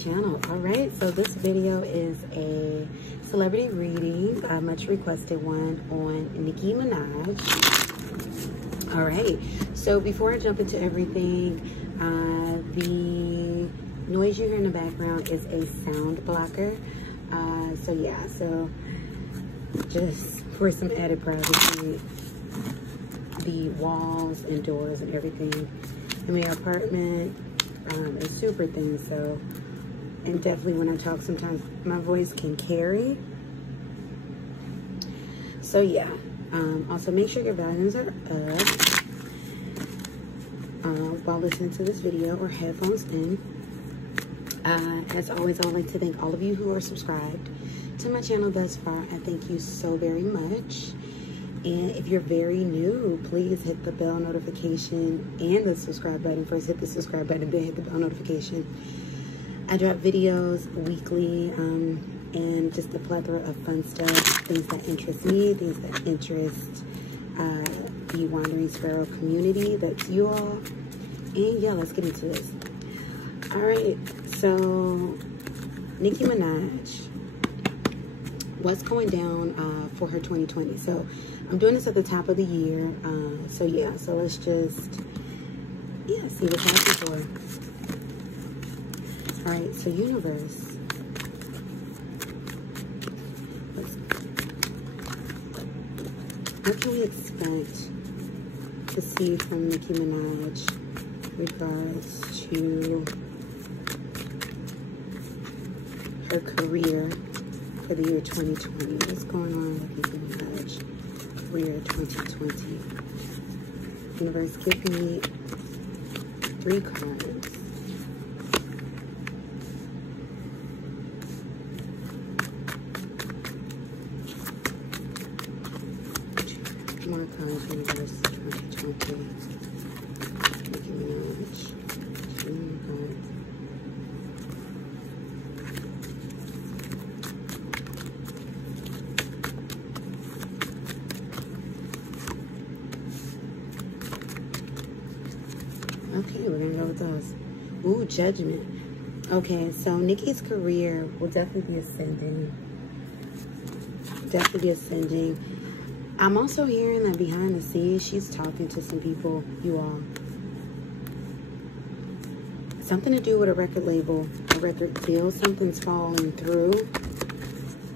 channel. All right, so this video is a celebrity reading, a much requested one on Nicki Minaj. All right, so before I jump into everything, the noise you hear in the background is a sound blocker. So yeah, so just for some added privacy, the walls and doors and everything in my apartment is super thin, so, and definitely when I talk, sometimes my voice can carry. So yeah, also make sure your volumes are up while listening to this video, or headphones in. As always, I would like to thank all of you who are subscribed to my channel thus far. I thank you so very much. And if you're very new, please hit the bell notification and the subscribe button. First hit the subscribe button, then hit the bell notification. I drop videos weekly and just a plethora of fun stuff, things that interest me, things that interest the Wandering Sparrow community. That's you all. And yeah, let's get into this. All right, so Nicki Minaj, what's going down for her 2020? So I'm doing this at the top of the year. So yeah, so let's just, yeah, see what's happening for her. All right, so universe. What can we expect to see from Nicki Minaj regards to her career for the year 2020? What's going on with Nicki Minaj career 2020? Universe, give me 3 cards. More cards, universe 2020. Nicki Minaj. 2 more cards. Okay, we're gonna go with those. Ooh, judgment. Okay, so Nicki's career will definitely be ascending. Definitely be ascending. I'm also hearing that behind the scenes, she's talking to some people, you all. Something to do with a record label, a record deal. Something's falling through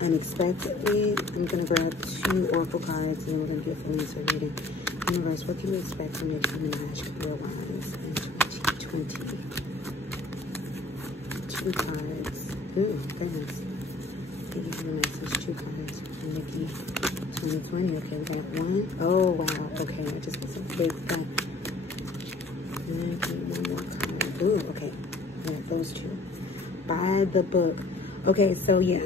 unexpectedly. I'm gonna grab 2 oracle cards and we're gonna get feelings for reading. Universe, what can we expect from Nicki Minaj career-wise in 2020? 2 cards. Ooh, goodness. Thank you for the message. 2 cards from Nicki 2020. Okay, we got 1. Oh, wow. Okay, I just got some big stuff. And then get 1 more card. Ooh, okay. I got those 2. By the book. Okay, so yeah.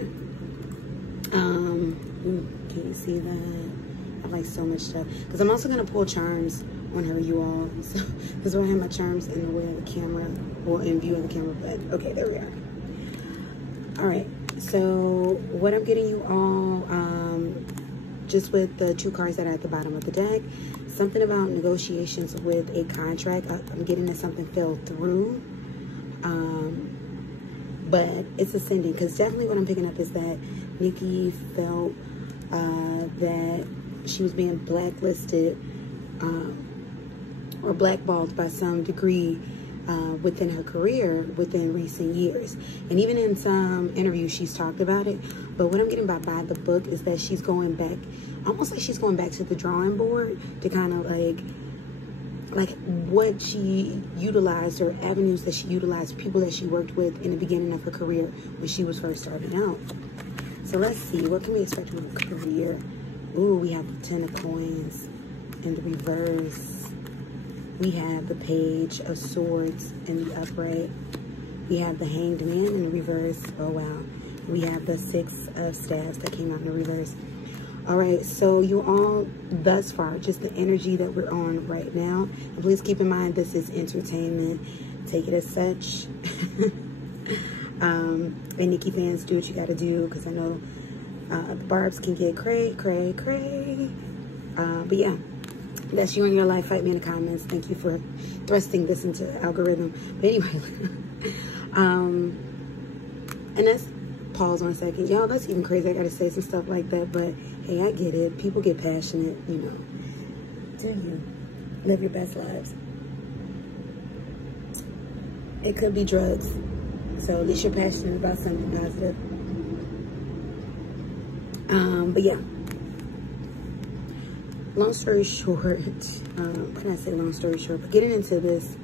Ooh, can you see that? I have like so much stuff. Because I'm also going to pull charms on her, you all. So, because I have my charms in the way of the camera. Well, in view of the camera. But, okay, there we are. Alright. So, what I'm getting you all, just with the 2 cards that are at the bottom of the deck, something about negotiations with a contract. I'm getting that something fell through. But it's ascending. Because definitely what I'm picking up is that Nicki felt that she was being blacklisted or blackballed by some degree within her career within recent years. And even in some interviews she's talked about it. But what I'm getting by the book is that she's going back, almost like she's going back to the drawing board to kind of like what she utilized, or avenues that she utilized, people that she worked with in the beginning of her career when she was first starting out. So let's see, what can we expect from her career? Ooh, we have the 10 of coins in the reverse. We have the Page of Swords in the upright. We have the Hanged Man in the reverse. Oh, wow. We have the 6 of Staves that came out in the reverse. All right, so you all, thus far, just the energy that we're on right now. And please keep in mind, this is entertainment. Take it as such. And Nicki fans, do what you got to do, because I know the barbs can get cray. But yeah, that's you in your life. Fight me in the comments. Thank you for thrusting this into the algorithm. But anyway, And that's, pause 1 second. Y'all, that's even crazy. I gotta say some stuff like that, but hey, I get it. People get passionate, you know. Do you? Live your best lives. It could be drugs. So at least you're passionate about something positive. But yeah. Long story short, what can I say long story short? But getting into this.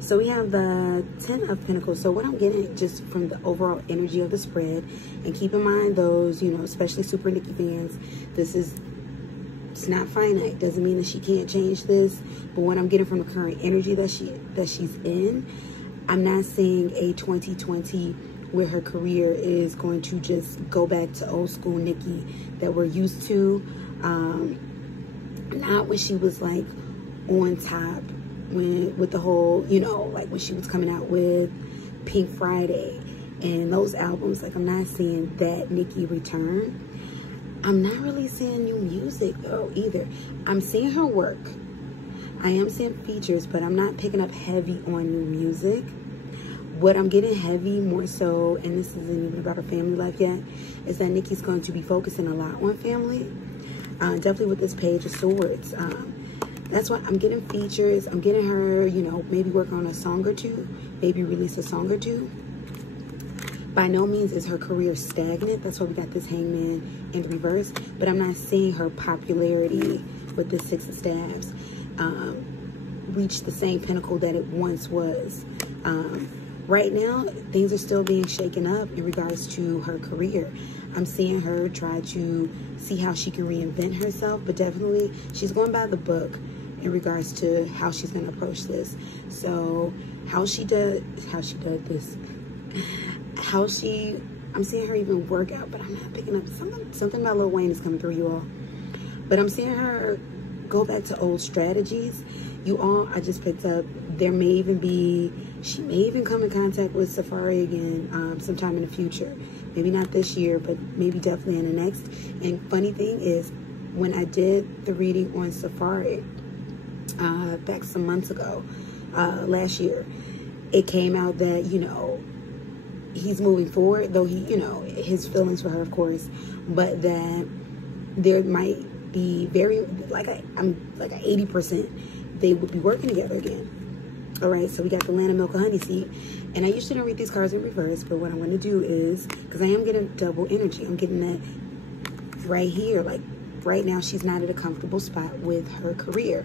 So we have the 10 of Pentacles. So what I'm getting just from the overall energy of the spread, and keep in mind those, you know, especially Super Nicki fans, it's not finite. Doesn't mean that she can't change this. But what I'm getting from the current energy that she's in, I'm not seeing a 2020 where her career is going to just go back to old school Nicki that we're used to. Not when she was like on top, with the whole, you know, like when she was coming out with Pink Friday and those albums. Like, I'm not seeing that Nicki return. I'm not really seeing new music though either. I'm seeing her work. I am seeing features, but I'm not picking up heavy on new music. What I'm getting heavy more so, and this isn't even about her family life yet, is that Nicki's going to be focusing a lot on family. Definitely with this Page of Swords. That's why I'm getting features. I'm getting her, you know, maybe work on a song or two, maybe release a song or two. By no means is her career stagnant. That's why we got this Hangman in reverse. But I'm not seeing her popularity with the Six of Staves reach the same pinnacle that it once was. Right now, things are still being shaken up in regards to her career. I'm seeing her try to see how she can reinvent herself, but definitely she's going by the book in regards to how she's going to approach this. So I'm seeing her even work out, but I'm not picking up something about Lil Wayne is coming through, you all. But I'm seeing her go back to old strategies. You all, I just picked up, she may even come in contact with Safari again sometime in the future. Maybe not this year, but maybe definitely in the next. And funny thing is, when I did the reading on Safari back some months ago, last year, it came out that, you know, he's moving forward, though he, you know, his feelings for her, of course, but that there might be like a 80% they would be working together again. All right, so we got the Land of Milk and Honey seed. And I usually don't read these cards in reverse, but what I'm going to do is, because I am getting double energy, I'm getting that right here. Like, right now, she's not at a comfortable spot with her career.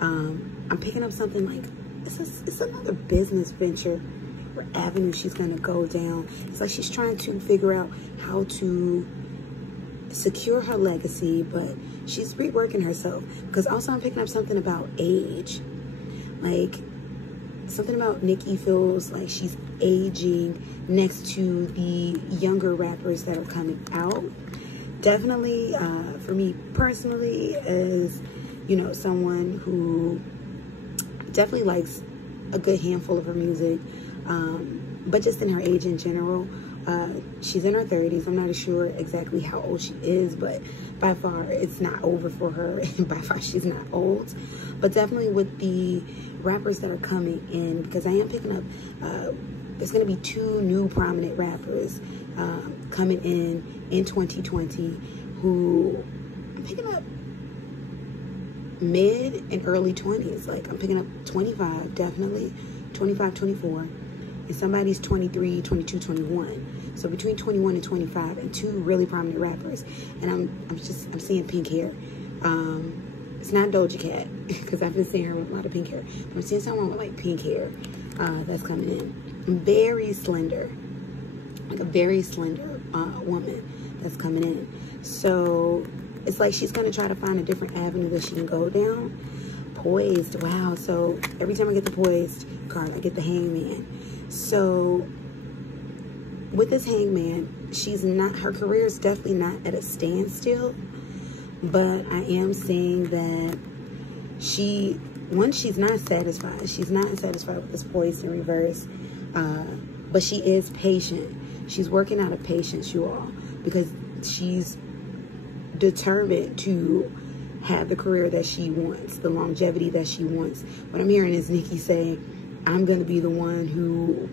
I'm picking up something like, it's another business venture or avenue she's going to go down. It's like she's trying to figure out how to secure her legacy, but she's reworking herself. Because also I'm picking up something about age. Like, something about Nicki feels like she's aging next to the younger rappers that are coming out. Definitely, for me personally, as, you know, someone who definitely likes a good handful of her music, but just in her age in general. She's in her 30s. I'm not sure exactly how old she is, but by far it's not over for her. By far she's not old. But definitely with the rappers that are coming in, because I am picking up, there's going to be 2 new prominent rappers coming in 2020 who I'm picking up mid and early 20s. Like, I'm picking up 25, definitely 25, 24, and somebody's 23, 22, 21. So between 21 and 25, and 2 really prominent rappers. And I'm seeing pink hair. It's not Doja Cat, because I've been seeing her with a lot of pink hair. But I'm seeing someone with like pink hair that's coming in. Very slender, like a very slender woman that's coming in. So it's like she's gonna try to find a different avenue that she can go down. Poised, wow. So every time I get the Poised card, I get the Hangman. So with this Hangman, her career is definitely not at a standstill, but I am seeing that she's not satisfied. She's not satisfied with this Poised in reverse, but she is patient. She's working out of patience, you all, because she's determined to have the career that she wants, the longevity that she wants. What I'm hearing is Nicki say, I'm going to be the one who,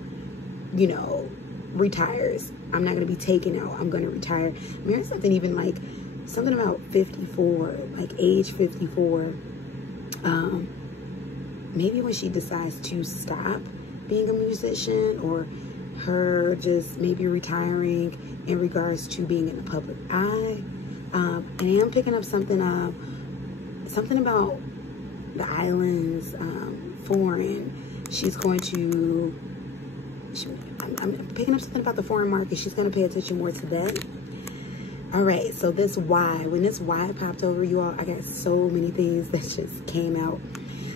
you know, retires. I'm not going to be taken out. I'm going to retire. I'm hearing something even like something about 54, like age 54. Maybe when she decides to stop being a musician, or her just maybe retiring in regards to being in the public eye. And I am picking up something about the islands, foreign. She's going to, I'm picking up something about the foreign market. She's going to pay attention more to that. All right, so this Y, when this Y popped over, you all, I got so many things that just came out.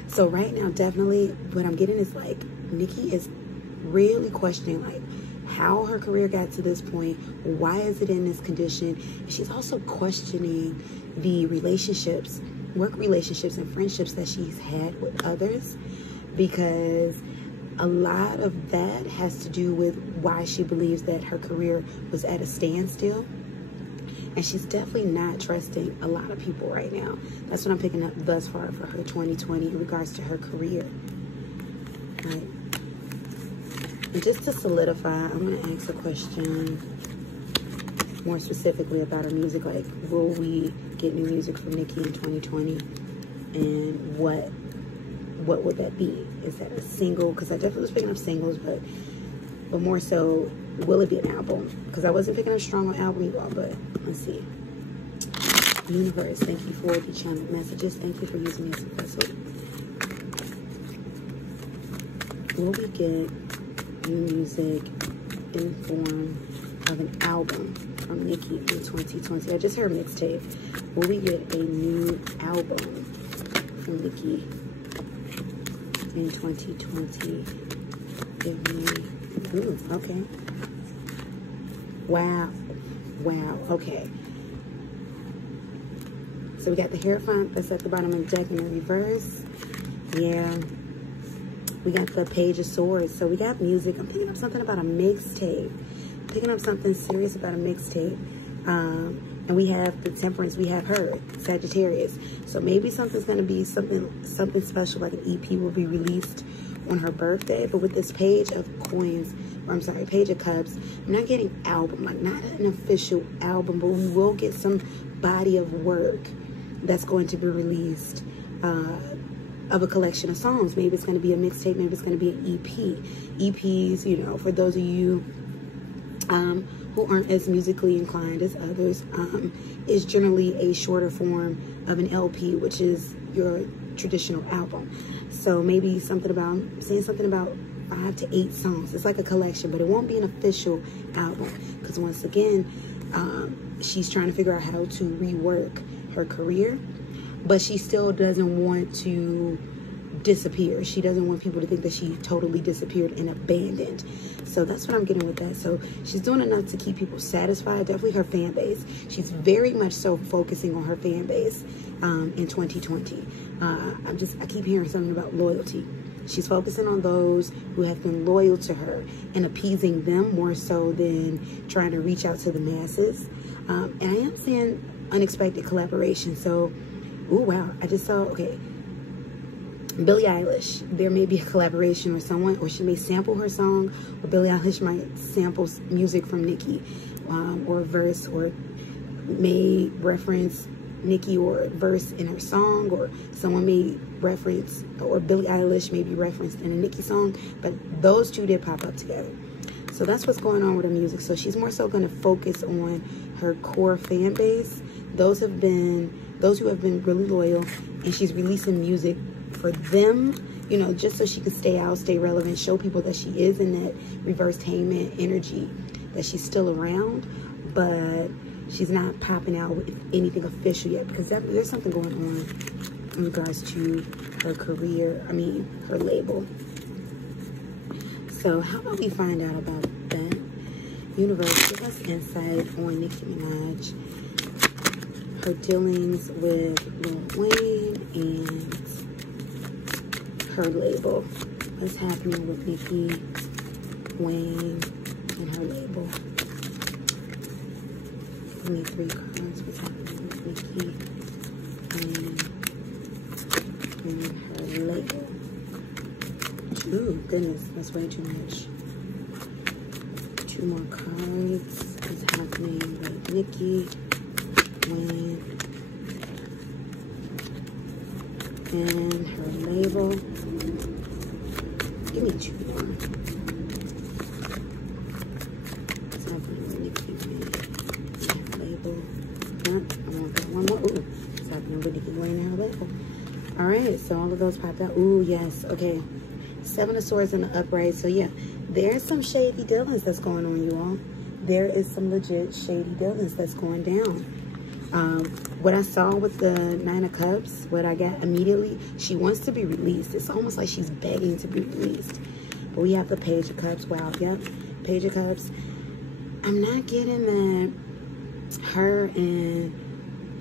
So right now, definitely what I'm getting is like, Nicki is really questioning like how her career got to this point. Why is it in this condition? She's also questioning the relationships, work relationships and friendships that she's had with others, because a lot of that has to do with why she believes that her career was at a standstill. And she's definitely not trusting a lot of people right now. That's what I'm picking up thus far for her 2020 in regards to her career. Right. And just to solidify, I'm going to ask a question more specifically about her music. Like, will we get new music from Nicki in 2020? And what would that be? Is that a single? Because I definitely was picking up singles, but more so, will it be an album? Because I wasn't picking up strong on album, you all, but let's see. Universe, thank you for the channel messages. Thank you for using me as a vessel. Will we get new music in form of an album from Nicki in 2020? I just heard mixtape. Will we get a new album from Nicki in 2020? Give me, ooh, okay. Wow, okay. So we got the hair font that's at the bottom of the deck in the reverse. Yeah. We got the Page of Swords. So we got music. I'm picking up something about a mixtape. Picking up something serious about a mixtape. And we have the Temperance. We have her, Sagittarius. So maybe something's going to be something special, like an EP will be released on her birthday. But with this Page of Coins, or I'm sorry, Page of Cups, I'm not getting album, like not an official album, but we will get some body of work that's going to be released of a collection of songs. Maybe it's going to be a mixtape, maybe it's going to be an EP. EPs, you know, for those of you who aren't as musically inclined as others, is generally a shorter form of an LP, which is your traditional album. So maybe saying something about 5 to 8 songs. It's like a collection, but it won't be an official album, because once again, she's trying to figure out how to rework her career, but she still doesn't want to disappear. She doesn't want people to think that she totally disappeared and abandoned. So that's what I'm getting with that. So she's doing enough to keep people satisfied, definitely her fan base. She's very much so focusing on her fan base in 2020. I keep hearing something about loyalty. She's focusing on those who have been loyal to her and appeasing them more so than trying to reach out to the masses. And I am seeing unexpected collaboration. So, oh wow, I just saw, okay, Billie Eilish, there may be a collaboration or someone, or she may sample her song, or Billie Eilish might sample music from Nicki, or a verse, or may reference Nicki or a verse in her song, or someone may reference, or Billie Eilish may be referenced in a Nicki song, but those two did pop up together. So that's what's going on with her music. So she's more so going to focus on her core fan base, those who have been really loyal, and she's releasing music for them, you know, just so she can stay out, stay relevant, show people that she is in that reverse Heyman energy, that she's still around, but she's not popping out with anything official yet, because there's something going on in regards to her career, her label. So how about we find out about that? Universe, give us insight on Nicki Minaj, her dealings with Lil Wayne, and her label. What's happening with Nicki, Wayne, and her label? Give me 3 cards. What's happening with Nicki, Wayne, and her label? Ooh, goodness, that's way too much. Too 2 more cards. What's happening with Nicki, Wayne, and her label. Give me 2 more. What's happening with Nicki, Wayne, and her label. Yep, I want that one more. Ooh, what's happening with Nicki, Wayne, and her label. All right, so all of those popped out. Ooh, yes, okay. 7 of Swords in the upright. So yeah, there's some shady dealings that's going on, you all. There is some legit shady dealings that's going down. What I saw with the 9 of Cups, what I got immediately, she wants to be released. It's almost like she's begging to be released. But we have the Page of Cups. Wow, yep, Page of Cups. I'm not getting that her and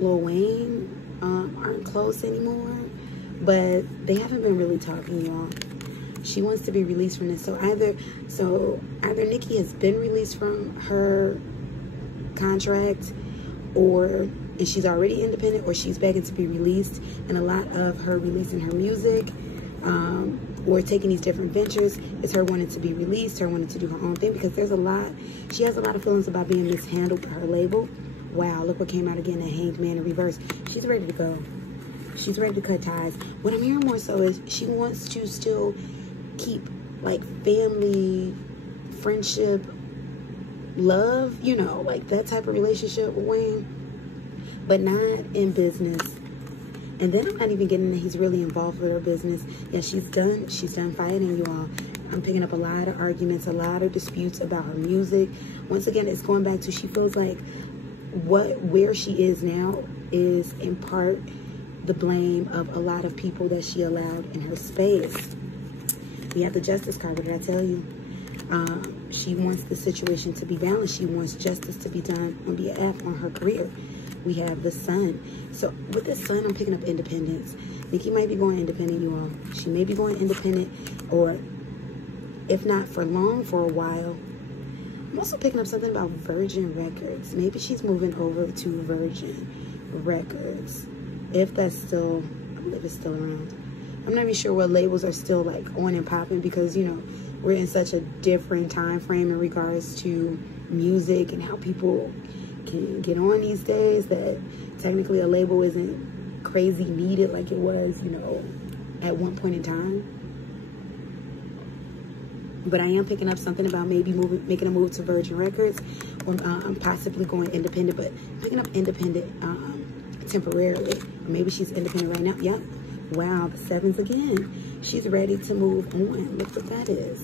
Lil Wayne aren't close anymore, but they haven't been really talking, y'all. She wants to be released from this. So either Nicki has been released from her contract, and she's already independent, or she's begging to be released. And a lot of her releasing her music or taking these different ventures is her wanting to be released, her wanting to do her own thing, because she has a lot of feelings about being mishandled by her label. Wow, look what came out again, a Hanged Man in reverse. She's ready to go. She's ready to cut ties. What I'm hearing more so is she wants to still keep like family, friendship, love, you know, like that type of relationship with Wayne, but not in business. And then I'm not even getting that he's really involved with her business. Yeah, she's done fighting, you all. I'm picking up a lot of arguments, a lot of disputes about her music. Once again, it's going back to, she feels like where she is now is in part the blame of a lot of people that she allowed in her space. We have the Justice card. What did I tell you? She wants the situation to be balanced. She wants justice to be done on behalf on her career. We have the Sun. So with the Sun, I'm picking up independence. Nicki might be going independent, you all. She may be going independent, or if not for long, for a while. I'm also picking up something about Virgin Records. Maybe she's moving over to Virgin Records. If that's still, I believe it's still around. I'm not even sure what labels are still like on and popping, because, you know, we're in such a different time frame in regards to music and how people can get on these days, that technically a label isn't crazy needed like it was, you know, at one point in time. But I am picking up something about maybe making a move to Virgin Records, or possibly going independent, but picking up independent temporarily. Or maybe she's independent right now. Yep. Wow, the 7s again. She's ready to move on. Look what that is.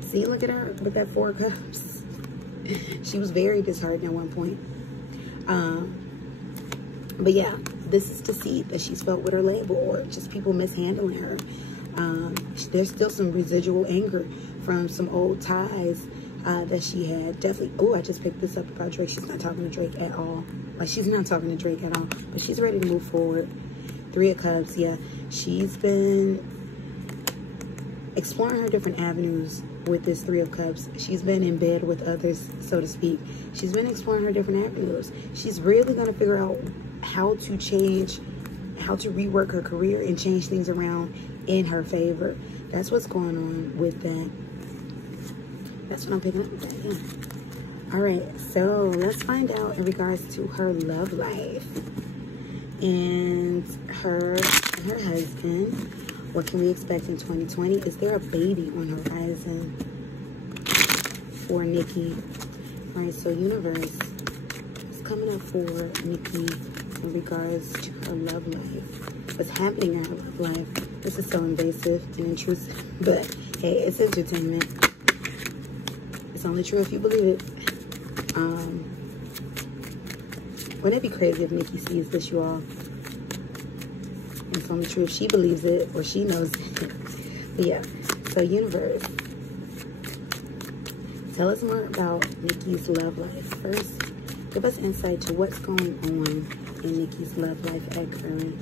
See, look at her with that 4 of Cups. She was very disheartened at one point. But yeah, this is deceit that she's felt with her label, or just people mishandling her. There's still some residual anger from some old ties that she had. Definitely. Oh, I just picked this up about Drake. She's not talking to Drake at all. Like, she's not talking to Drake at all. But she's ready to move forward. 3 of Cups. Yeah, she's been exploring her different avenues with this 3 of Cups. She's been in bed with others, so to speak. She's been exploring her different avenues. She's really going to figure out how to rework her career and change things around in her favor. That's what's going on with that. That's what I'm picking up with that, yeah. All right, so let's find out in regards to her love life and her husband. What can we expect in 2020? Is there a baby on the horizon for Nicki? All right, so universe is coming up for Nicki in regards to her love life. What's happening in her love life? This is so invasive and intrusive, but hey, it's entertainment. It's only true if you believe it. Wouldn't it be crazy if Nicki sees this, you all? It's only true if she believes it or she knows it. But yeah, so universe, tell us more about Nicki's love life. First, give us insight to what's going on in Nicki's love life at current.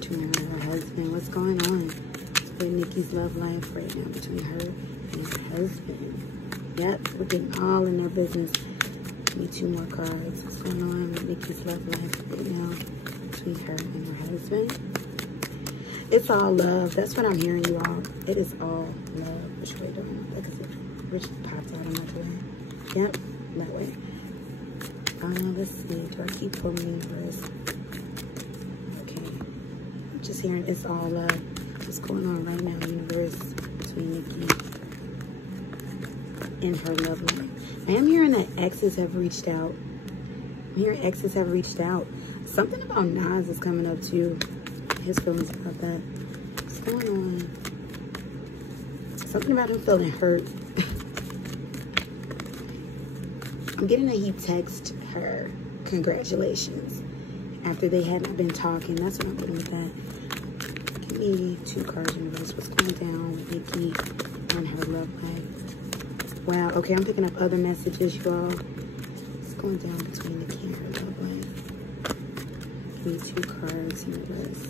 Between her and her husband, what's going on with Nicki's love life right now between her and her husband? Yep, we're getting all in their business. Need 2 more cards. What's going on with Nicki's love life right now between her and her husband? It's all love. That's what I'm hearing, you all. It is all love. Which way do I want? Like I said, which popped out. I'm not doing it. Yep, that way. Let's see. Do I keep pulling reverse? Okay. I'm just hearing it's all what's going on right now, universe, between Nicki and her love life. I am hearing that exes have reached out. I'm hearing exes have reached out. Something about Minaj is coming up too. His feelings about that. What's going on? Something about him feeling hurt. I'm getting that he texted her congratulations after they had not been talking. That's what I'm getting with that. Give me 2 cards in reverse. What's going down with Nicki and her love life? Wow, okay, I'm picking up other messages, you all. What's going down between Nicki and her love life? Give me 2 cards in reverse.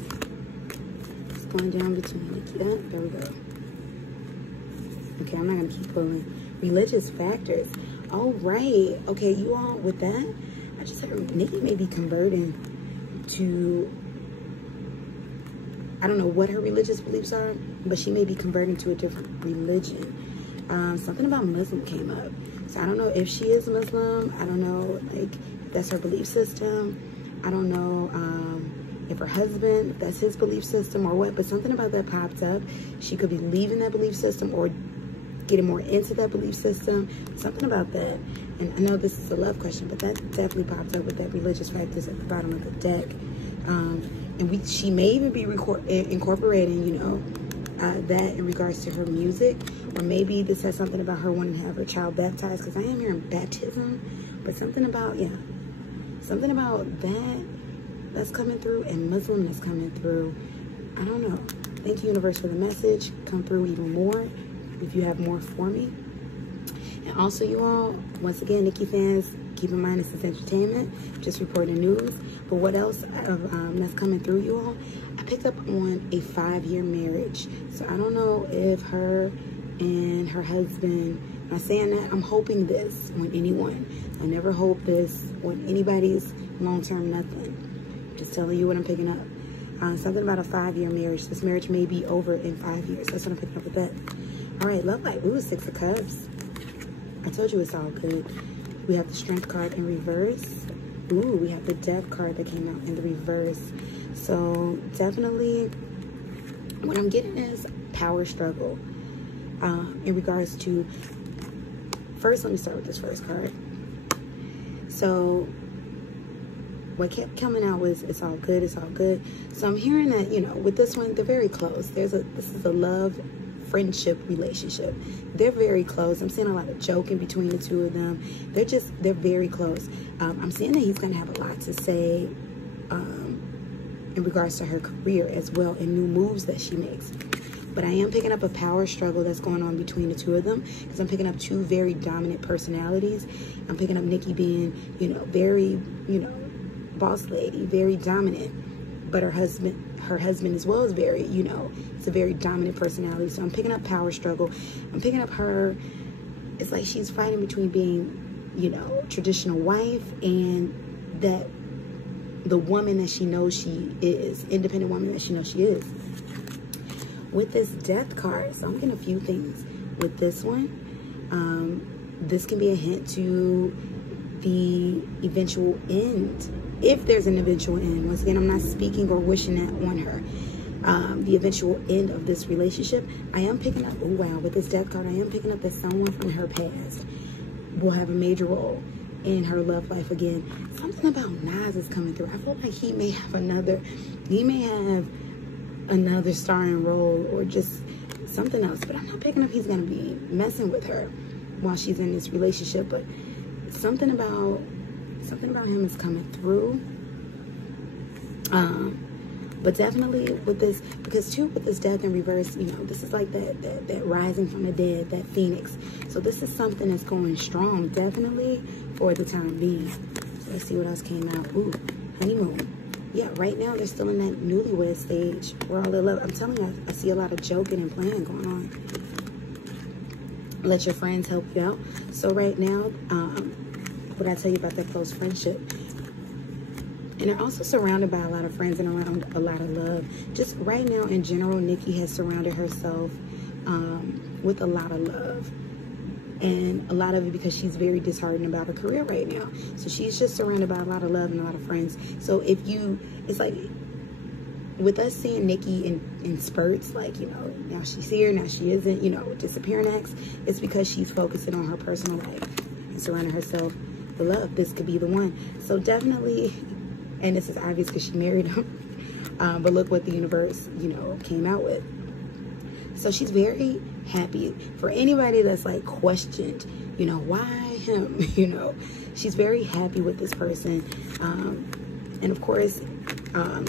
What's going down between Nicki? Oh, there we go. Okay, I'm not gonna keep pulling. Religious factors. All right. Okay, you all, with that, I just heard Nicki may be converting to, I don't know what her religious beliefs are, but she may be converting to a different religion. Something about Muslim came up. So I don't know if she is Muslim. I don't know, like, if that's her belief system. I don't know if her husband, if that's his belief system or what, but something about that popped up. She could be leaving that belief system or getting more into that belief system. Something about that. And I know this is a love question, but that definitely popped up with that religious factors at the bottom of the deck. And she may even be incorporating, you know, that in regards to her music. Or maybe this has something about her wanting to have her child baptized, because I am hearing baptism. But something about, yeah, something about that's coming through, and Muslim that's coming through. I don't know. Thank you, universe, for the message. Come through even more if you have more for me. And also, you all, once again, Nicki fans, keep in mind this is entertainment, just reporting news. But what else that's coming through, you all? I picked up on a 5-year marriage. So I don't know if her and her husband, I'm saying that, I'm hoping this on anyone. I never hope this on anybody's long-term nothing. Just telling you what I'm picking up. Something about a 5-year marriage. This marriage may be over in 5 years. That's what I'm picking up with that. All right, love life. Ooh, 6 of Cups. I told you it's all good. We have the Strength card in reverse. Ooh, we have the Death card that came out in the reverse. So definitely what I'm getting is power struggle. In regards to, first, let me start with this first card. So what kept coming out was it's all good, it's all good. So I'm hearing that, you know, with this one, they're very close. This is a love friendship relationship. They're very close. I'm seeing a lot of joking between the two of them. They're very close. I'm seeing that he's going to have a lot to say in regards to her career as well, and new moves that she makes. But I am picking up a power struggle that's going on between the two of them, because I'm picking up 2 very dominant personalities. I'm picking up Nicki being, you know, very, you know, boss lady, very dominant, but her husband as well is very, you know, it's a very dominant personality. So I'm picking up power struggle. I'm picking up her, it's like she's fighting between being, you know, traditional wife and that the woman that she knows she is, independent woman that she knows she is. With this Death card, so I'm getting a few things with this one. This can be a hint to the eventual end, if there's an eventual end. Once again, I'm not speaking or wishing that on her. The eventual end of this relationship. I am picking up, oh wow, with this Death card, I am picking up that someone from her past will have a major role in her love life again. Something about Nas is coming through. I feel like he may have another starring role or just something else, but I'm not picking up he's gonna be messing with her while she's in this relationship. But something about him is coming through. But definitely with this, because too, with this Death in reverse, you know, this is like that rising from the dead, that phoenix. So this is something that's going strong, definitely, for the time being. So let's see what else came out. Ooh, honeymoon. Yeah, right now they're still in that newlywed stage where all they love. I'm telling you, I see a lot of joking and playing going on. Let your friends help you out. So right now, what I tell you about that close friendship. And they're also surrounded by a lot of friends and around a lot of love. Just right now, in general, Nicki has surrounded herself with a lot of love. And a lot of it because she's very disheartened about her career right now. So she's just surrounded by a lot of love and a lot of friends. So if you, it's like, with us seeing Nicki in spurts, like, you know, now she's here, now she isn't, you know, disappearing acts, it's because she's focusing on her personal life and surrounding herself with love. This could be the one. So definitely, and this is obvious because she married him, but look what the universe, you know, came out with. So she's very happy. For anybody that's like questioned, you know, why him, you know, she's very happy with this person. And of course,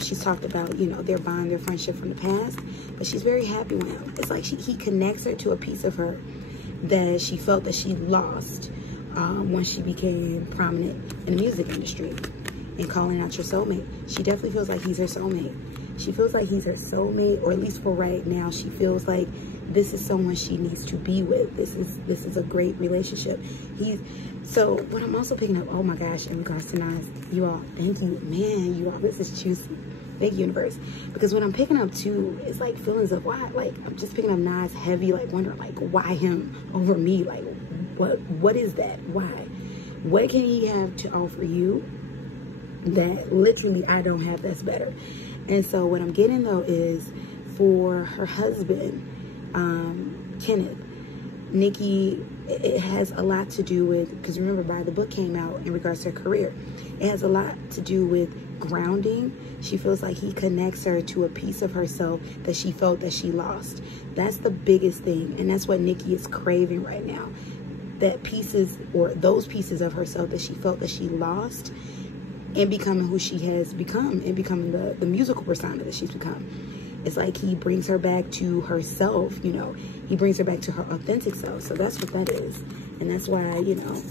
she's talked about, you know, their bond, their friendship from the past, but she's very happy with him. It's like he connects her to a piece of her that she felt that she lost once she became prominent in the music industry and calling out your soulmate. She definitely feels like he's her soulmate. She feels like he's her soulmate, or at least for right now, she feels like this is someone she needs to be with. This is a great relationship. So what I'm also picking up, oh my gosh, in regards to Nas, you all, thank you, man, you all, this is juicy. Thank you, universe. Because what I'm picking up too is like feelings of why, like I'm just picking up Nas heavy, like wondering like why him over me? Like what is that? Why? What can he have to offer you that literally I don't have that's better? And so what I'm getting though is for her husband, Kenneth, Nicki, it has a lot to do with, because remember, by the book came out in regards to her career, it has a lot to do with grounding. She feels like he connects her to a piece of herself that she felt that she lost. That's the biggest thing, and that's what Nicki is craving right now. That pieces, or those pieces of herself that she felt that she lost, and becoming who she has become, and becoming the musical persona that she's become. It's like he brings her back to herself, you know. He brings her back to her authentic self. So that's what that is. And that's why, you know,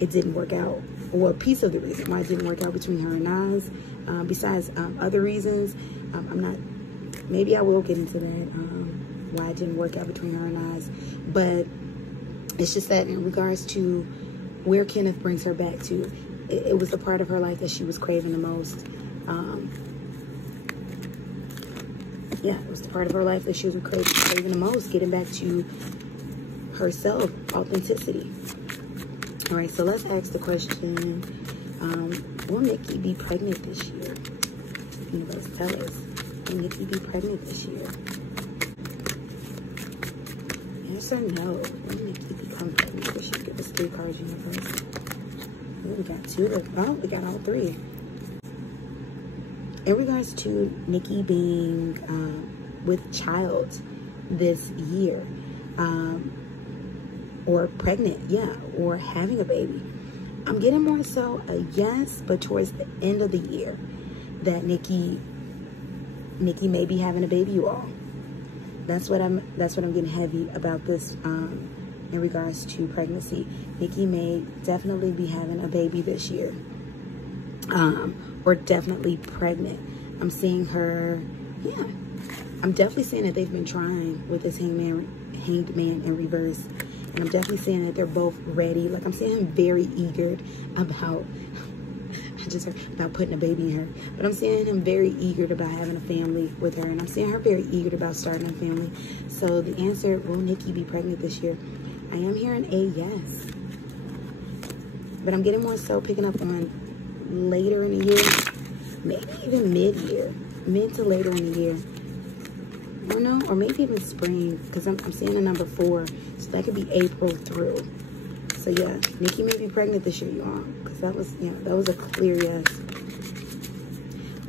it didn't work out. Or a piece of the reason why it didn't work out between her and Nas. Besides other reasons, I'm not, maybe I will get into that, why it didn't work out between her and Nas. But it's just that in regards to where Kenneth brings her back to, it was the part of her life that she was craving the most. Yeah, it was the part of her life that she was craving the most, getting back to herself, authenticity. All right, so let's ask the question, will Nicki be pregnant this year? Universe, tell us, will Nicki be pregnant this year? Yes or no? Will Nicki become pregnant this year? Give us 3 cards, universe. Oh, we got 2. Oh, we got all 3. In regards to Nicki being with child this year, or pregnant, yeah, or having a baby, I'm getting more so a yes, but towards the end of the year, that Nicki may be having a baby, you all. That's what I'm getting heavy about this in regards to pregnancy. Nicki may definitely be having a baby this year. Or definitely pregnant. I'm seeing her, yeah. I'm definitely seeing that they've been trying with this hanged man in reverse. And I'm definitely seeing that they're both ready. Like I'm seeing him very eager about, about putting a baby in her. But I'm seeing him very eager about having a family with her. And I'm seeing her very eager about starting a family. So the answer, will Nicki be pregnant this year? I am hearing a yes. But I'm getting more so picking up on later in the year, maybe even mid-year, mid to later in the year. I don't know, or maybe even spring, because I'm seeing the number 4, so that could be April through. So yeah, Nicki may be pregnant this year, you all, because that was, yeah, that was a clear yes.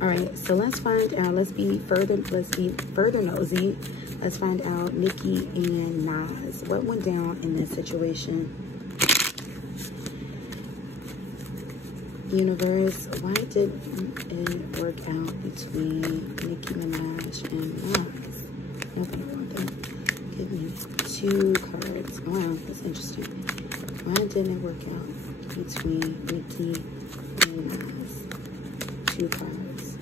All right, so let's find out. Let's be further nosy. Let's find out Nicki and Nas. What went down in this situation? Universe, why didn't it work out between Nicki Minaj and Nas? Nobody want that. Give me 2 cards. Wow, that's interesting. Why didn't it work out between Nicki and Nas? 2 cards.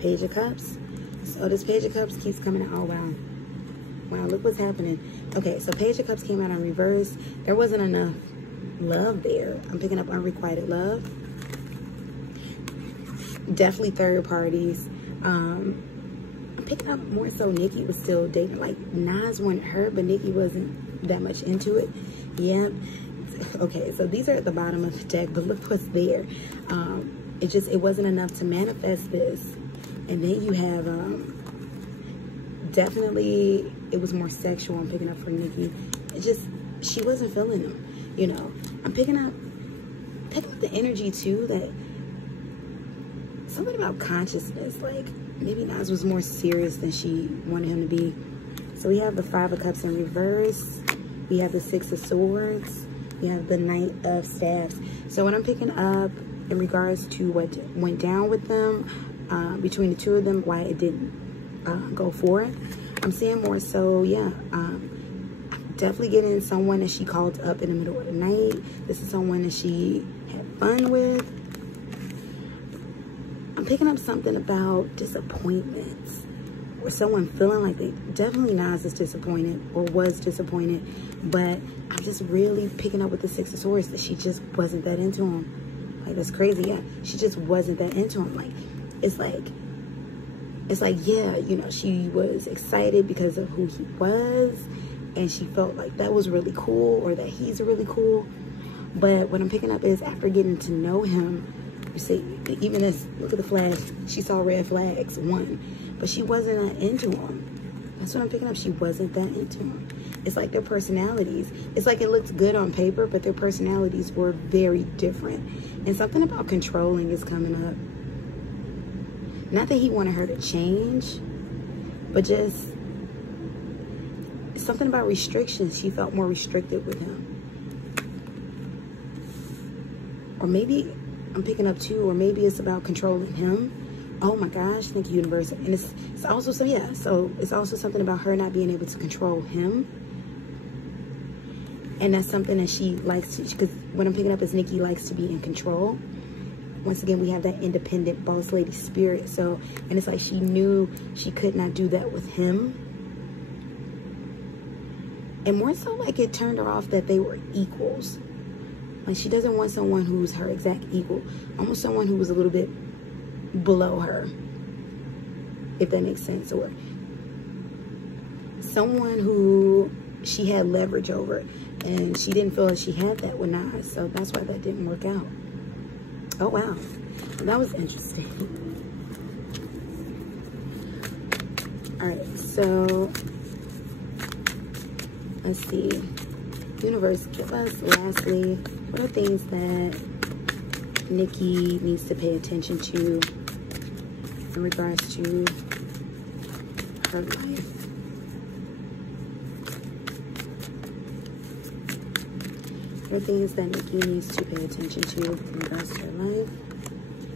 Page of Cups. So this Page of Cups keeps coming out. Oh, wow. Wow, look what's happening. Okay, so Page of Cups came out in reverse. There wasn't enough love there. I'm picking up unrequited love. Definitely third parties. I'm picking up more so Nicki was still dating. Like, Nas wanted her, but Nicki wasn't that much into it. Yeah. Okay, so these are at the bottom of the deck, but look what's there. It wasn't enough to manifest this. And then you have, definitely, it was more sexual. I'm picking up for Nicki. She wasn't feeling him, you know. I'm picking up the energy too, that something about consciousness, like maybe Nas was more serious than she wanted him to be. So we have the 5 of Cups in reverse. We have the 6 of Swords. We have the Knight of Staves. So what I'm picking up in regards to what went down with them, between the two of them, why it didn't go for it, I'm seeing more so, yeah, definitely getting someone that she called up in the middle of the night. This is someone that she had fun with. I'm picking up something about disappointments, or someone feeling like they, definitely Nas is disappointed or was disappointed, but I'm just really picking up with the 6 of Swords that she just wasn't that into him. Like, that's crazy. Yeah, she just wasn't that into him. Like, it's like, yeah, you know, she was excited because of who he was, and she felt like that was really cool, or that he's really cool. But what I'm picking up is, after getting to know him, you see, even as, look at the flag, she saw red flags, 1, but she wasn't that into him. That's what I'm picking up. She wasn't that into him. It's like their personalities, it's like it looks good on paper, but their personalities were very different. And something about controlling is coming up. Not that he wanted her to change, but just something about restrictions. She felt more restricted with him. Or maybe I'm picking up too, or maybe it's about controlling him. Oh my gosh, thank you, universe. And it's also, so yeah, so it's also something about her not being able to control him. And that's something that she likes to, because what I'm picking up is Nicki likes to be in control. Once again, we have that independent boss lady spirit. So, and it's like she knew she could not do that with him. And more so, like, it turned her off that they were equals. Like, she doesn't want someone who's her exact equal. Almost someone who was a little bit below her, if that makes sense. Or someone who she had leverage over, and she didn't feel like she had that with Nas. So that's why that didn't work out. Oh, wow. That was interesting. All right, so let's see. Universe, give us, lastly, what are things that Nicki needs to pay attention to in regards to her life? What are things that Nicki needs to pay attention to in regards to her life?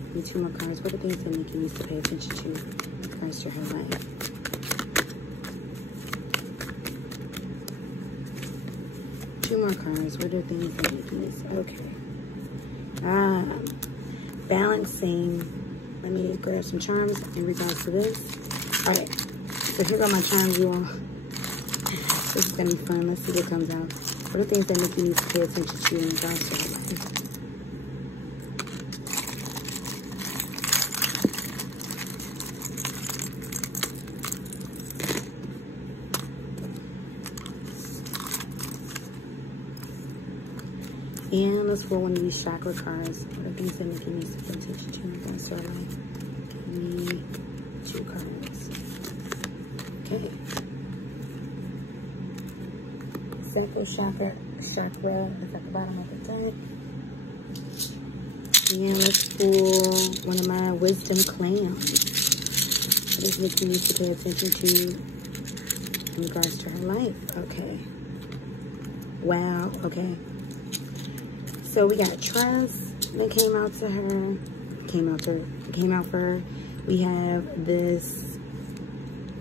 Give me 2 more cards. What are things that Nicki needs to pay attention to in regards to her life? Two more cards. What are things that Nicki needs? Okay. Balancing. Let me grab some charms in regards to this. All right. So here go my charms, you all. This is going to be fun. Let's see what comes out. What are things that Nicki needs to pay attention to in regards to her life? And let's roll one of these chakra cards. What are things that Nicki needs to pay attention to in regards to her life? Give me 2 cards. Okay. Sacral chakra is at the bottom of the deck. And let's pull one of my wisdom clams. What does Nicki need to pay attention to in regards to her life? Okay. Wow. Okay. So we got trust that came out to her. Came out for her. We have this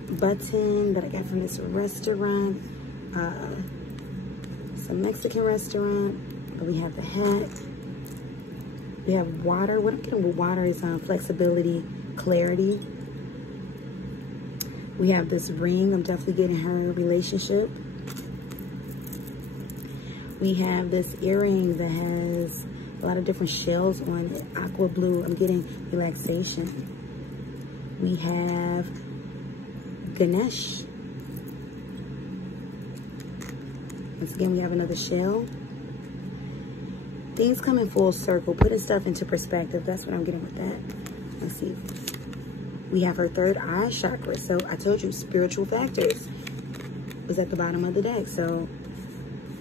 button that I got from this restaurant. Some Mexican restaurant. We have the hat. We have water. What I'm getting with water is flexibility, clarity. We have this ring. I'm definitely getting her relationship. We have this earring that has a lot of different shells on it. Aqua blue. I'm getting relaxation. we have Ganesh. Once again, we have another shell. Things come in full circle, putting stuff into perspective. That's what I'm getting with that. Let's see. We have her third eye chakra. So I told you, spiritual factors was at the bottom of the deck. So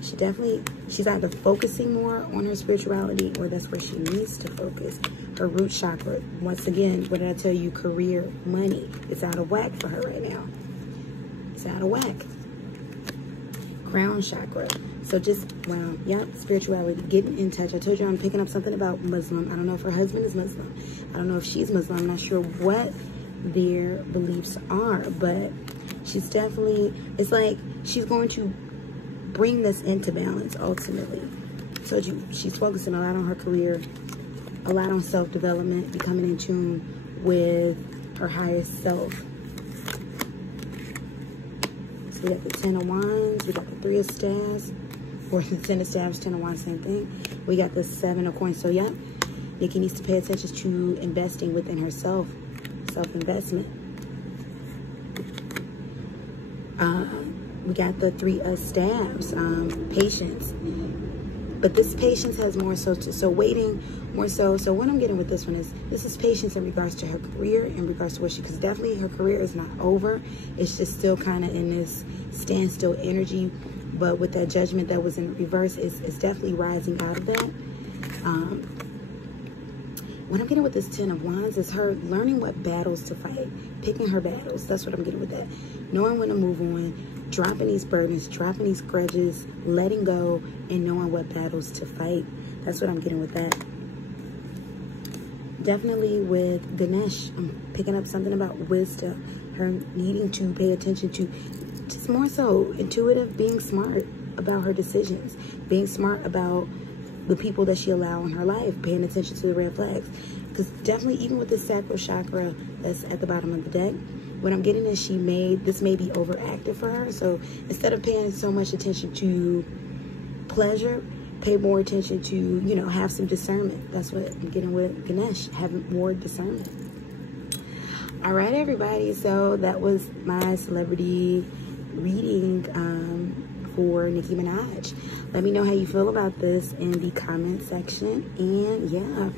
she's either focusing more on her spirituality, or that's where she needs to focus. Her root chakra, once again, what did I tell you? Career, money. It's out of whack for her right now. It's out of whack. Crown chakra. So just, wow, yep, spirituality, getting in touch. I told you I'm picking up something about Muslim. I don't know if her husband is Muslim. I don't know if she's Muslim. I'm not sure what their beliefs are, but she's definitely, it's like she's going to bring this into balance ultimately. I told you, she's focusing a lot on her career, a lot on self-development, becoming in tune with her highest self. So we got the 10 of Wands, we got the 3 of Staves, or the 10 of Staves, 10 of Wands, same thing. We got the 7 of Coins. So yeah, Nicki needs to pay attention to investing within herself, self-investment. We got the 3 of Staves, patience. But this patience has more so waiting more so. So what I'm getting with this one is, this is patience in regards to her career, in regards to what because definitely her career is not over. It's just still kind of in this standstill energy. But with that judgment that was in reverse, it's definitely rising out of that. What I'm getting with this 10 of Wands is her learning what battles to fight, picking her battles. That's what I'm getting with that. Knowing when to move on, dropping these burdens, dropping these grudges, letting go, and knowing what battles to fight. That's what I'm getting with that. Definitely with Ganesh, I'm picking up something about wisdom, her needing to pay attention to just more so intuitive, being smart about her decisions, being smart about the people that she allows in her life, paying attention to the red flags. Because definitely, even with the sacral chakra that's at the bottom of the deck, what I'm getting is this may be overactive for her. So instead of paying so much attention to pleasure, pay more attention to, you know, have some discernment. That's what I'm getting with Ganesh, having more discernment. All right, everybody. So that was my celebrity reading for Nicki Minaj. Let me know how you feel about this in the comment section. And yeah,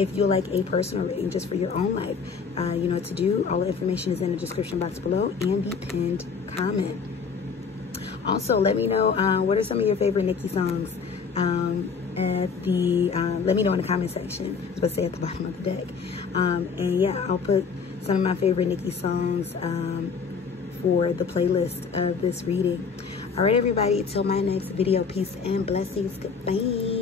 if you like a personal reading just for your own life, you know what to do. All the information is in the description box below and the pinned comment. Also, let me know what are some of your favorite Nicki songs. Let me know in the comment section. I was supposed to say at the bottom of the deck. And yeah, I'll put some of my favorite Nicki songs for the playlist of this reading. All right, everybody, till my next video, peace and blessings. Goodbye.